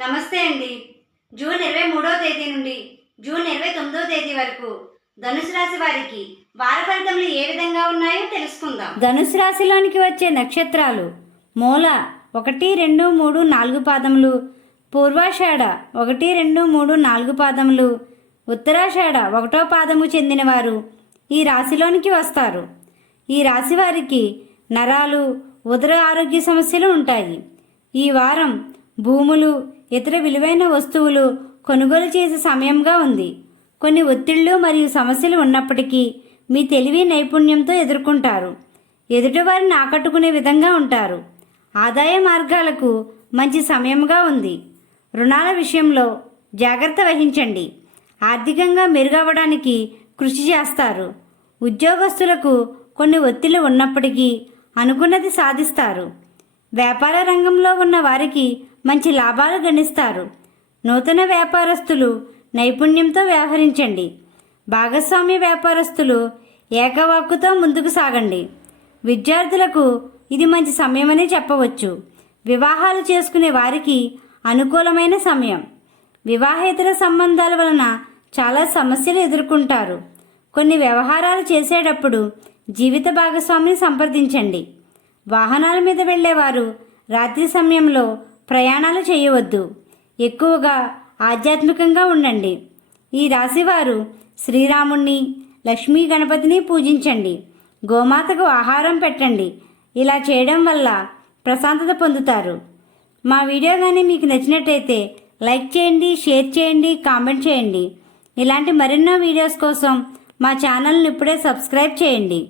నమస్తే అండి. జూన్ ఇరవై మూడో తేదీ నుండి జూన్ ఇరవై తొమ్మిదో తేదీ వరకు ధనుసు రాశి వారికి వార ఫలితములు ఏ విధంగా ఉన్నాయో తెలుసుకుందాం. ధనుసు రాశిలోనికి వచ్చే నక్షత్రాలు మూల ఒకటి రెండు మూడు నాలుగు పాదములు పూర్వాషాఢ ఒకటి రెండు మూడు నాలుగు పాదములు ఉత్తరాషాఢ ఒకటో పాదము చెందినవారు ఈ రాశిలోనికి వస్తారు. ఈ రాశి వారికి నరాలు ఉదర ఆరోగ్య సమస్యలు ఉంటాయి. ఈ వారం భూములు ఇతర విలువైన వస్తువులు కొనుగోలు చేసే సమయంగా ఉంది. కొన్ని ఒత్తిళ్ళు మరియు సమస్యలు ఉన్నప్పటికీ మీ తెలివి నైపుణ్యంతో ఎదుర్కొంటారు. ఎదుటివారిని ఆకట్టుకునే విధంగా ఉంటారు. ఆదాయ మార్గాలకు మంచి సమయంగా ఉంది. రుణాల విషయంలో జాగ్రత్త వహించండి. ఆర్థికంగా మెరుగవడానికి కృషి చేస్తారు. ఉద్యోగస్తులకు కొన్ని ఒత్తిళ్ళు ఉన్నప్పటికీ అనుకున్నది సాధిస్తారు. వ్యాపార రంగంలో ఉన్న వారికి మంచి లాభాలు గణిస్తారు. నూతన వ్యాపారస్తులు నైపుణ్యంతో వ్యవహరించండి. భాగస్వామ్య వ్యాపారస్తులు ఏకవాక్కుతో ముందుకు సాగండి. విద్యార్థులకు ఇది మంచి సమయమని చెప్పవచ్చు. వివాహాలు చేసుకునే వారికి అనుకూలమైన సమయం. వివాహేతర సంబంధాల వలన చాలా సమస్యలు ఎదుర్కొంటారు. కొన్ని వ్యవహారాలు చేసేటప్పుడు జీవిత భాగస్వామిని సంప్రదించండి. వాహనాల మీద వెళ్ళేవారు రాత్రి సమయంలో ప్రయాణాలు చేయవద్దు. ఎక్కువగా ఆధ్యాత్మికంగా ఉండండి. ఈ రాశివారు శ్రీరాముణ్ణి లక్ష్మీ గణపతిని పూజించండి. గోమాతకు ఆహారం పెట్టండి. ఇలా చేయడం వల్ల ప్రశాంతత పొందుతారు. మా వీడియో కానీ మీకు నచ్చినట్టయితే లైక్ చేయండి షేర్ చేయండి కామెంట్ చేయండి. ఇలాంటి మరెన్నో వీడియోస్ కోసం మా ఛానల్ని ఇప్పుడే సబ్స్క్రైబ్ చేయండి.